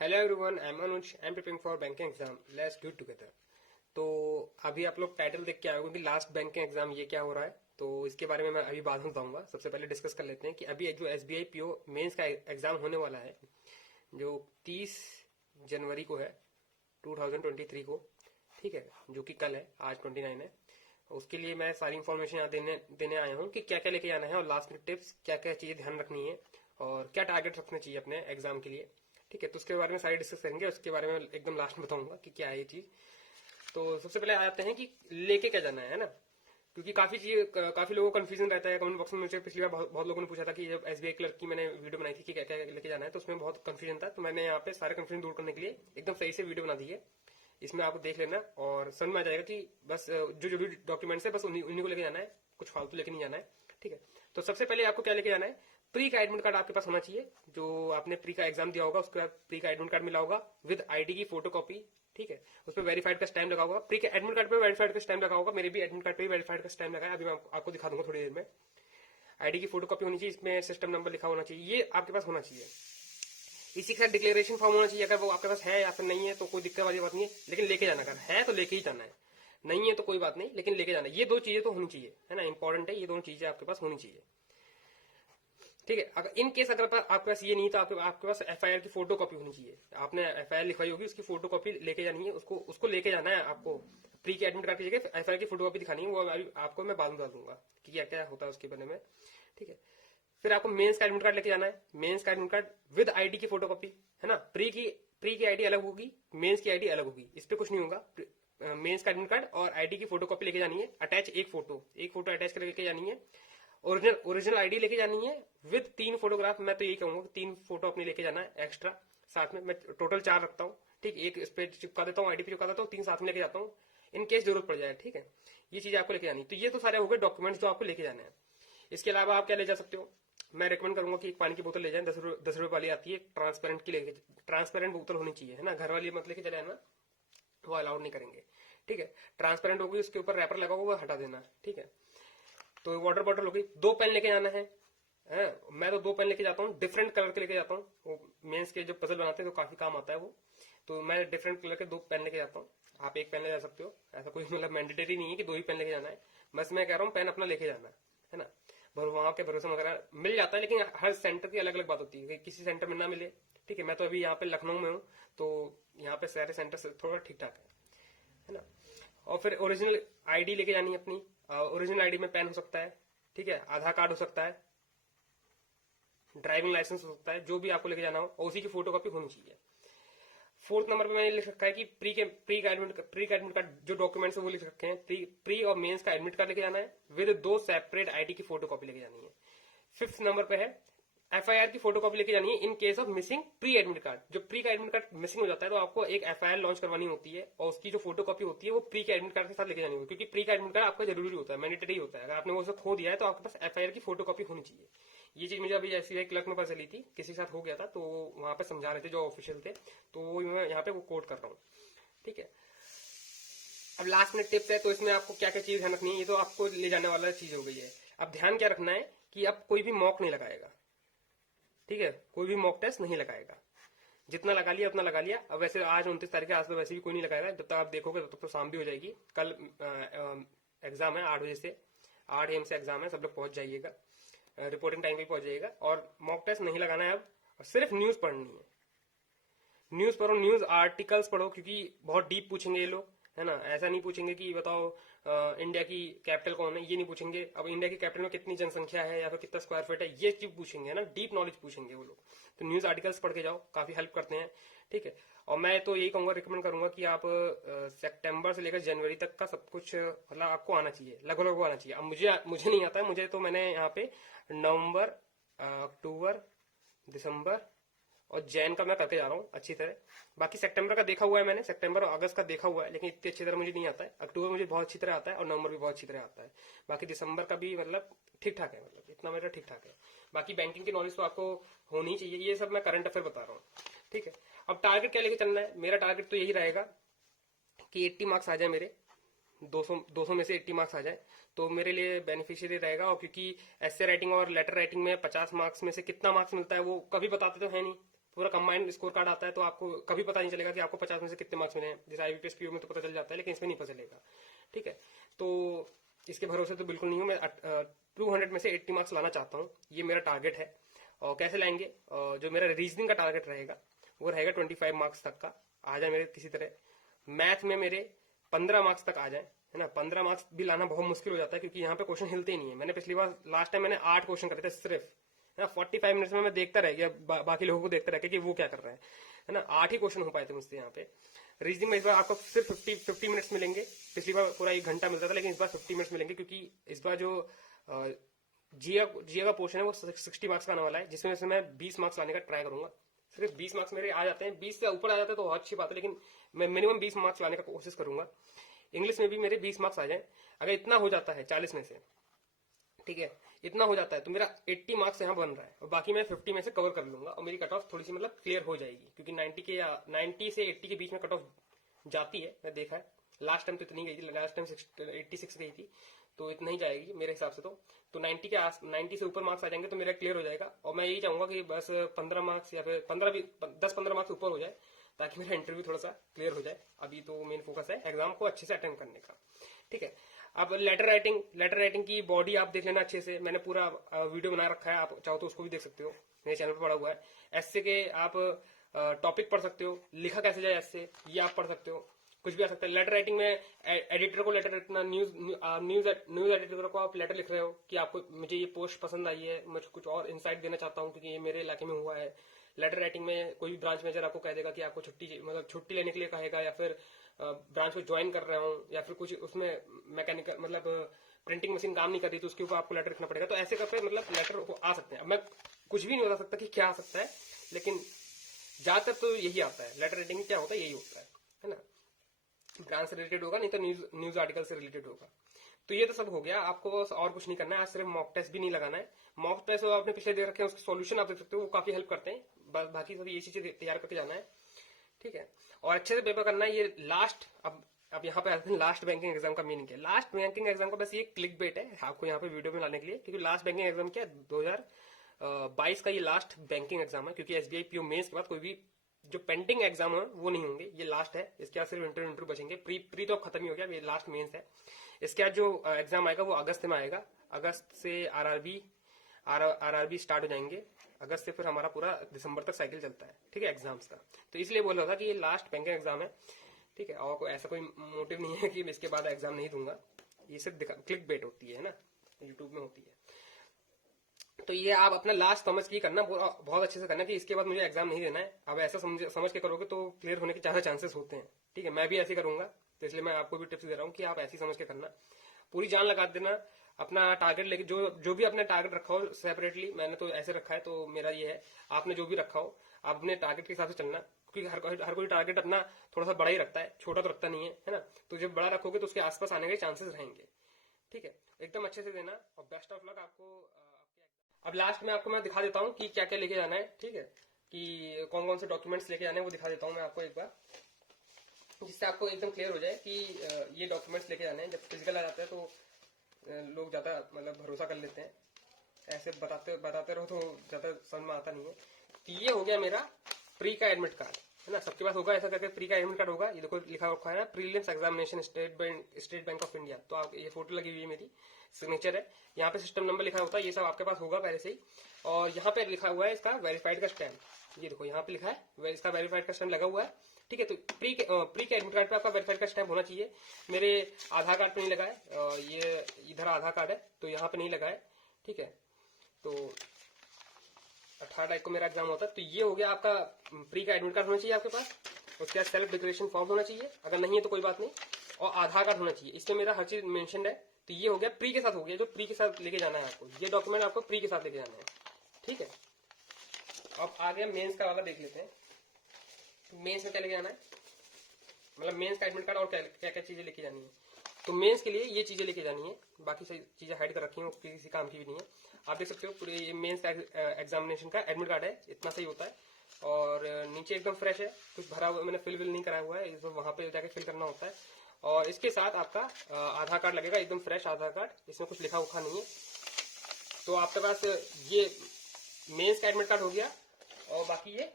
Hello everyone, I am Anuj. I am preparing for banking exam. Let's do it together. तो अभी आप लोग title देख के आए होंगे कि लास्ट बैंकिंग एग्जाम ये क्या हो रहा है। तो इसके बारे में मैं अभी बाद में बताऊंगा। सबसे पहले डिस्कस कर लेते हैं कि अभी जो एसबीआई पीओ मेंस का एग्जाम होने वाला है, जो 30 जनवरी को है 2023 को। ठीक है, जो कि कल है, आज 29 है। उसके लिए मैं सारी इन्फॉर्मेशन यहाँ देने देने आया हूँ कि क्या क्या लेके जाना है और लास्ट में टिप्स क्या क्या चीजें ध्यान रखनी है और क्या टारगेट रखना चाहिए अपने एग्जाम के लिए। ठीक है, तो उसके बारे में सारी डिस्कस करेंगे। उसके बारे में एकदम लास्ट में बताऊंगा कि क्या है ये चीज। तो सबसे पहले आते हैं कि लेके क्या जाना है ना। क्योंकि काफी लोगों को कंफ्यूजन रहता है। कमेंट बॉक्स में मुझे पिछली बार बहुत लोगों ने पूछा था कि जब एसबीआई क्लर्क की मैंने वीडियो बनाई थी कि क्या क्या लेके जाना है, तो उसमें बहुत कंफ्यूजन था। तो मैंने यहाँ पे सारे कंफ्यूजन दूर करने के लिए एकदम सही से वीडियो बना दी है। इसमें आपको देख लेना और समझ में आ जाएगा कि बस जो जो भी डॉक्यूमेंट्स है बस उन्हीं को लेके जाना है, कुछ फालतू लेके नहीं जाना है। ठीक है, तो सबसे पहले आपको क्या लेके जाना है, प्री का एडमिट कार्ड आपके पास होना चाहिए। जो आपने प्री का एग्जाम दिया होगा उसके बाद प्री का एडमिट कार्ड मिला होगा विद आईडी की फोटो कॉपी। ठीक है, उस पर वेरीफाइड का स्टैम्प लगा होगा। प्री के एडमिट कार्ड पे वेरीफाइड का स्टैम्प लगा होगा। मेरे भी एडमिट कार्ड पे वेरीफाइड का स्टैम्प लगा है, अभी मैं आपको दिखा दूंगा थोड़ी देर में। आईडी की फोटो कॉपी होनी चाहिए, इसमें सिस्टम नंबर लिखा होना चाहिए, ये आपके पास होना चाहिए। इसी के साथ डिक्लेरेशन फॉर्म होना चाहिए। अगर वो आपके पास है या फिर नहीं है तो कोई दिक्कत वाली बात नहीं है, लेकिन लेके जाना। अगर है तो लेके ही जाना है, नहीं है तो कोई बात नहीं, लेकिन लेके जाना है। ये दो चीजें तो होनी चाहिए, है ना, इंपॉर्टेंट है। ये दोनों चीजें आपके पास होनी चाहिए। ठीक है, अगर इन केस अगर आपके पास ये नहीं तो आपके पास एफआईआर की फोटो कॉपी होनी चाहिए। आपने एफआईआर लिखवाई होगी, उसकी फोटो कॉपी लेके जानी है। उसको लेके जाना है आपको। प्री के एडमिट कार्ड की जगह एफआईआर की फोटो कॉपी दिखानी है। वो आपको मैं बाद में बता दूंगा कि क्या क्या होता है उसके बारे में। ठीक है, फिर आपको मेंस का एडमिट कार्ड लेके जाना है। मेंस का एडमिट कार्ड विद आईडी की फोटो कॉपी, है ना। प्री की आईडी अलग होगी, मेंस की आईडी अलग होगी, इस पे कुछ नहीं होगा। मेंस का एडमिट कार्ड और आईडी की फोटो कॉपी लेके जानी है। अटैच एक फोटो अटैच करके लेके जानी है। ओरिजिनल आईडी लेके जानी है विद 3 फोटोग्राफ। मैं तो यही कहूंगा कि 3 फोटो अपने लेके जाना है एक्स्ट्रा साथ में। मैं टोटल 4 रखता हूँ। ठीक, एक इस पे चिपका देता हूँ, आईडी पे चिपका देता हूँ, 3 साथ में लेके जाता हूँ इन केस जरूरत पड़ जाए। ठीक है, ये चीज आपको लेके जानी। तो ये तो सारे हो गए डॉक्यूमेंट्स जो आपको लेके जाने हैं। इसके अलावा आप क्या ले जा सकते हो, मैं रेकमेंड करूंगा कि एक पानी की बोतल ले जाएं। 10 रुपए वाली आती है, ट्रांसपेरेंट की लेके। ट्रांसपेरेंट बोतल होनी चाहिए, है ना। घर वाली मत लेके चले ना, वो अलाउड नहीं करेंगे। ठीक है, ट्रांसपेरेंट होगी, उसके ऊपर रैपर लगा होगा, वो हटा देना। ठीक है, तो वाटर बॉटल हो गई। 2 पेन लेके जाना है। मैं तो 2 पेन लेके जाता हूँ, डिफरेंट कलर के लेके जाता हूँ। वो मेंस के जो पजल बनाते हैं तो काफी काम आता है वो। तो मैं डिफरेंट कलर के 2 पेन लेके जाता हूँ। आप एक पेन ले जा सकते हो, ऐसा कोई मतलब मैंडेटरी नहीं है कि 2 ही पेन लेके जाना है। बस मैं कह रहा हूँ पेन अपना लेके जाना है ना। वहां के भरोसे वगैरह मिल जाता है, लेकिन हर सेंटर की अलग अलग बात होती है, किसी सेंटर में ना मिले। ठीक है, मैं तो अभी यहाँ पे लखनऊ में हूँ, तो यहाँ पे सारे सेंटर थोड़ा ठीक ठाक है ना। और फिर ओरिजिनल आईडी लेके जानी है अपनी। ओरिजिनल आईडी में पेन हो सकता है, ठीक है, आधार कार्ड हो सकता है, ड्राइविंग लाइसेंस हो सकता है, जो भी आपको लेके जाना हो, और उसी की फोटो कॉपी होनी चाहिए। 4th नंबर पे मैंने लिख रखा है कि प्री का एडमिट कार्ड जो डॉक्यूमेंट्स है वो लिख रखे हैं। प्री और मेंस का एडमिट कार्ड लेके जाना है विद 2 सेपरेट आईडी की फोटो कॉपी लेके जानी है। 5th नंबर पे है एफआईआर की फोटो कॉपी लेके जानी है in case of missing pre admit card. जो प्री का एडमिट कार्ड मिसिंग हो जाता है तो आपको एक एफआईआर लॉन्च करवानी होती है, और उसकी जो फोटो कॉपी होती है वो प्री के एडमिट कार्ड के साथ लेके जानी होगी। क्योंकि प्री का एडमिट कार्ड आपका जरूरी होता है, मैंडेटरी होता है। अगर आपने वो उसे खो दिया है तो आपके पास एफआईआर की फोटो कॉपी होनी चाहिए। ये चीज मुझे अभी एसबीआई क्लर्क में पता चली थी, किसी के साथ हो गया था, तो वहां पे समझा रहे थे जो ऑफिशियल थे, तो वो मैं यहाँ पे वो कोट कर रहा हूँ। ठीक है, अब लास्ट में टिप्स है, तो इसमें आपको क्या क्या चीज ध्यान रखनी है, ये तो आपको ले जाने वाला चीज हो गई है। अब ध्यान क्या रखना है कि अब कोई भी मॉक नहीं लगाएगा। ठीक है, कोई भी मॉक टेस्ट नहीं लगाएगा। जितना लगा लिया उतना लगा लिया। अब वैसे आज 29 तारीख है, आज तो वैसे भी कोई नहीं लगाएगा। जब तक आप देखोगे तब तक तो शाम भी हो जाएगी। कल एग्जाम है 8 बजे से, 8 AM से एग्जाम है। सब लोग पहुंच जाइएगा, रिपोर्टिंग टाइम पे पहुंच जाइएगा। और मॉक टेस्ट नहीं लगाना है अब, सिर्फ न्यूज पढ़नी है। न्यूज पढ़ो, न्यूज आर्टिकल्स पढ़ो, क्योंकि बहुत डीप पूछेंगे ये लोग, है ना। ऐसा नहीं पूछेंगे कि बताओ इंडिया की कैपिटल कौन है, ये नहीं पूछेंगे। अब इंडिया की कैपिटल में कितनी जनसंख्या है या फिर कितना स्क्वायर फीट है, ये चीज पूछेंगे, है ना। डीप नॉलेज पूछेंगे वो लोग। तो न्यूज आर्टिकल्स पढ़ के जाओ, काफी हेल्प करते हैं। ठीक है, और मैं तो यही कहूंगा, रिकमेंड करूंगा कि आप सितंबर से लेकर जनवरी तक का सब कुछ मतलब आपको आना चाहिए, लगभग आना चाहिए। अब मुझे नहीं आता है, मुझे तो मैंने यहाँ पे नवंबर, अक्टूबर, दिसंबर और जैन का मैं करके जा रहा हूँ अच्छी तरह। बाकी सितंबर का देखा हुआ है मैंने, सितंबर और अगस्त का देखा हुआ है, लेकिन इतनी अच्छी तरह मुझे नहीं आता है। अक्टूबर मुझे बहुत अच्छी तरह आता है और नवंबर भी बहुत अच्छी तरह आता है। बाकी दिसंबर का भी मतलब ठीक ठाक है, मतलब इतना मेरा ठीक ठाक है। बाकी बैंकिंग की नॉलेज तो आपको होनी चाहिए। ये सब मैं करंट अफेयर बता रहा हूँ। ठीक है, अब टारगेट क्या लेके चलना है, मेरा टारगेट तो यही रहेगा कि 80 मार्क्स आ जाए मेरे। 200 में से 80 मार्क्स आ जाए तो मेरे लिए बेनिफिशियरी रहेगा। और क्योंकि ऐसे राइटिंग और लेटर राइटिंग में 50 मार्क्स में से कितना मार्क्स मिलता है वो कभी बताते तो है नहीं, पूरा कंबाइंड स्कोर कार्ड आता है, तो आपको कभी पता नहीं चलेगा कि आपको 50 में से कितने मार्क्स मिले हैं। जैसे IBPS PO में तो पता चल जाता है, लेकिन इसमें नहीं पता चलेगा। ठीक है, तो इसके भरोसे तो बिल्कुल नहीं हूँ मैं। 200 में से 80 मार्क्स लाना चाहता हूँ, ये मेरा टारगेट है। और कैसे लाएंगे, जो मेरा रीजनिंग का टारगेट रहेगा वो रहेगा 25 मार्क्स तक का आ जाए मेरे किसी तरह। मैथ में मेरे 15 मार्क्स तक आ जाए, है ना। 15 मार्क्स भी लाना बहुत मुश्किल हो जाता है, क्योंकि यहाँ पे क्वेश्चन हिलते ही नहीं है। मैंने पिछली बार लास्ट टाइम मैंने 8 क्वेश्चन करे थे सिर्फ, है ना। 45 मिनट्स में मैं देखता रह गया, बाकी लोगों को देखता रह गया कि वो क्या कर रहे हैं, है ना। 8 ही क्वेश्चन हो पाए थे मुझसे यहाँ पे। रीजनिंग में इस बार आपको सिर्फ 50 मिनट्स मिलेंगे। पिछली बार पूरा 1 घंटा मिलता था, लेकिन इस बार 50 मिनट्स मिलेंगे, क्योंकि इस बार जो जीए का पोर्शन है वो 60 मार्क्स का आने वाला है, जिसमें से मैं 20 मार्क्स लाने का ट्राई करूंगा। सिर्फ 20 मार्क्स मेरे आ जाते हैं, 20 से ऊपर आ जाते हैं तो बहुत अच्छी बात है, लेकिन मैं मिनिमम 20 मार्क्स लाने का कोशिश करूंगा। इंग्लिश में भी मेरे 20 मार्क्स आ जाए। अगर इतना हो जाता है 40 में से, ठीक है, इतना हो जाता है तो मेरा 80 मार्क्स यहाँ बन रहा है, और बाकी मैं 50 में से कवर कर लूंगा, और मेरी कट ऑफ थोड़ी सी मतलब क्लियर हो जाएगी, क्योंकि 90 से 80 के बीच में कट ऑफ जाती है, मैं देखा है। लास्ट टाइम तो इतनी गई थी, लास्ट टाइम 86 गई थी, तो इतना ही जाएगी मेरे हिसाब से। तो 90 से ऊपर मार्क्स आ जाएंगे तो मेरा क्लियर हो जाएगा। और मैं यही चाहूंगा कि बस 15 मार्क्स या फिर 10-15 मार्क्स ऊपर हो जाए, ताकि मेरा इंटरव्यू थोड़ा सा क्लियर हो जाए। अभी तो मेन फोकस है एग्जाम को अच्छे से अटेंड करने का। ठीक है, अब लेटर राइटिंग की बॉडी आप देख लेना अच्छे से। मैंने पूरा वीडियो बना रखा है, आप चाहो तो उसको भी देख सकते हो, मेरे चैनल पर पड़ा हुआ है। एस्से के आप टॉपिक पढ़ सकते हो, लिखा कैसे जाए एस्से ये आप पढ़ सकते हो, कुछ भी आ सकता है। लेटर राइटिंग में एडिटर को लेटर लिखना, न्यूज एडिटर को आप लेटर लिख रहे हो कि आपको मुझे ये पोस्ट पसंद आई है, मुझे कुछ और इनसाइट देना चाहता हूँ क्योंकि ये मेरे इलाके में हुआ है। लेटर राइटिंग में कोई भी ब्रांच मैनेजर आपको कह देगा कि आपको छुट्टी लेने के लिए कहेगा, या फिर ब्रांच को ज्वाइन कर रहा हूँ, या फिर कुछ उसमें मैकेनिकल मतलब प्रिंटिंग मशीन काम नहीं कर रही, तो उसके ऊपर आपको लेटर लिखना पड़ेगा। तो ऐसे करके मतलब लेटर आ सकते हैं। अब मैं कुछ भी नहीं बता सकता कि क्या आ सकता है, लेकिन ज्यादातर तो यही आता है। लेटर राइटिंग क्या होता है, यही होता है ना। ब्रांच से रिलेटेड होगा, नहीं तो न्यूज आर्टिकल से रिलेटेड होगा। तो ये तो सब हो गया, आपको और कुछ नहीं करना है। आज सिर्फ मॉक टेस्ट भी नहीं लगाना है। मॉक टेस्ट आपने पिछले दे रखे हैं, उसके सॉल्यूशन आप देख सकते हो, वो काफी हेल्प करते हैं। बाकी सब ये चीजें तैयार करके जाना है, ठीक है। और अच्छे से पेपर करना है। ये लास्ट अब यहाँ पे आते हैं लास्ट बैंकिंग एग्जाम का मीनिंग है। लास्ट बैंकिंग एग्जाम का बस ये क्लिक बेट है आपको यहाँ पे वीडियो में लाने के लिए, क्योंकि लास्ट बैंकिंग एग्जाम क्या 2022 का ये लास्ट बैंकिंग एग्जाम है। क्योंकि SBI PO मेंस के बाद कोई भी जो पेंडिंग एग्जाम है वो नहीं होंगे, ये लास्ट है। इसके बाद सिर्फ इंटरव्यू बचेंगे। प्री तो खत्म ही हो गया, ये लास्ट मेंस है। इसके बाद जो एग्जाम आएगा वो अगस्त में आएगा। अगस्त से आरआरबी स्टार्ट हो जाएंगे। अगस्त से फिर हमारा पूरा दिसंबर तक साइकिल चलता है, ठीक है, एग्जाम्स का। तो इसलिए बोल रहा था कि ये लास्ट बैंकिंग एग्जाम है, ठीक है। और ऐसा कोई मोटिव नहीं है कि मैं इसके बाद एग्जाम नहीं दूंगा। ये सिर्फ क्लिक बेट होती है ना, यूट्यूब में होती है। तो ये आप अपना लास्ट समझ के करना, बहुत अच्छे से करना कि इसके बाद मुझे एग्जाम नहीं देना है। अब ऐसा समझ के करोगे तो क्लियर होने के ज्यादा चांसेस होते हैं, ठीक है। मैं भी ऐसे करूंगा, तो इसलिए मैं आपको भी टिप्स दे रहा हूँ कि आप ऐसे समझ के करना, पूरी जान लगा देना। अपना टारगेट लेके जो भी अपने टारगेट रखा हो सेपरेटली, मैंने तो ऐसे रखा है तो मेरा ये है। आपने जो भी रखा हो आप अपने टारगेट के हिसाब से चलना, क्योंकि हर कोई टारगेट अपना थोड़ा सा बड़ा ही रखता है, छोटा तो रखता नहीं है ना। तो जब बड़ा रखोगे तो उसके आसपास आने के चांसेस रहेंगे, ठीक है। एकदम अच्छे से देना, और बेस्ट ऑफ लक आपको। अब लास्ट में आपको मैं दिखा देता हूँ कि क्या क्या लेके जाना है, ठीक है, कि कौन कौन से डॉक्यूमेंट्स लेके जाने हैं वो दिखा देता हूँ मैं आपको एक बार, जिससे आपको एकदम क्लियर हो जाए कि ये डॉक्यूमेंट्स लेके जाने हैं। जब फिजिकल आ जाता है तो लोग ज्यादा मतलब भरोसा कर लेते हैं, ऐसे बताते रहो तो ज्यादा समझ में आता नहीं है। तो ये हो गया मेरा प्री का एडमिट कार्ड, है ना। सबके पास होगा ऐसा करके प्री का एडमिट कार्ड होगा। ये देखो लिखा रखा है ना, prelims examination state bank of India. तो आप ये फोटो लगी हुई है, मेरी सिग्नेचर है। यहाँ पे सिस्टम नंबर लिखा होता है, ये सब आपके पास होगा पहले से ही। और यहाँ पे लिखा हुआ है इसका वेरीफाइड का स्टैम्प, ये देखो यहाँ पे लिखा है इसका वेरीफाइड का स्टैम्प लगा हुआ है, ठीक है। तो प्री के एडमिट कार्ड पे आपका वेरीफाइड का स्टैम्प होना चाहिए। मेरे आधार कार्ड पे नहीं लगा है, ये इधर आधार कार्ड है तो यहाँ पे नहीं लगा है, ठीक है। तो 18 तारीख को मेरा एग्जाम होता है। तो ये हो गया आपका प्री का एडमिट कार्ड होना चाहिए आपके पास। उसके बाद सेल्फ डिक्लेरेशन फॉर्म होना चाहिए, अगर नहीं है तो कोई बात नहीं, और आधार कार्ड होना चाहिए। इसमें मेरा हर चीज मेंशन है। तो ये हो गया प्री के साथ, हो गया जो प्री के साथ लेके जाना है आपको। ये डॉक्यूमेंट आपको प्री के साथ लेके जाना है, ठीक है। अब आ गया मेंस का वाला, देख लेते हैं मेंस में क्या लेके जाना है, मतलब मेंस का एडमिट कार्ड और क्या क्या चीजें लेके जानी है। तो मेंस के लिए ये चीजें लेके जानी है, बाकी सारी चीजें हाइड कर रखी हैं, किसी काम की भी नहीं है। आप देख सकते हो पूरे ये मेंस का एग्जामिनेशन का एडमिट कार्ड है, इतना सही होता है। और नीचे एकदम फ्रेश है, कुछ भरा हुआ मैंने फिल नहीं कराया हुआ है, तो वहां पे जाके फिल करना होता है। और इसके साथ आपका आधार कार्ड लगेगा, एकदम फ्रेश आधार कार्ड, इसमें कुछ लिखा उखा नहीं है। तो आपके पास ये मेंस का एडमिट कार्ड हो गया, और बाकी ये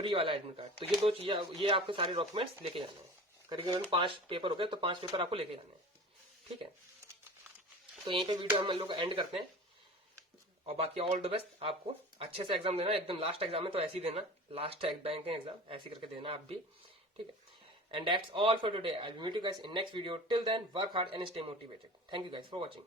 प्री वाला एडमिट कार्ड। तो ये 2 चीजें, ये आपके सारे डॉक्यूमेंट्स लेके जाने हैं। करीबन 5 पेपर हो गए, तो 5 पेपर आपको लेके जाने हैं, ठीक है। तो यहीं पे वीडियो हम लोग एंड करते हैं, और बाकी ऑल द बेस्ट। आपको अच्छे से एग्जाम देना, एकदम लास्ट एग्जाम है तो ऐसे ही देना, लास्ट बैंकिंग एग्जाम ऐसे करके देना आप भी, ठीक है। And that's all for today. I will meet you guys in next video. Till then work hard and stay motivated. Thank you guys for watching.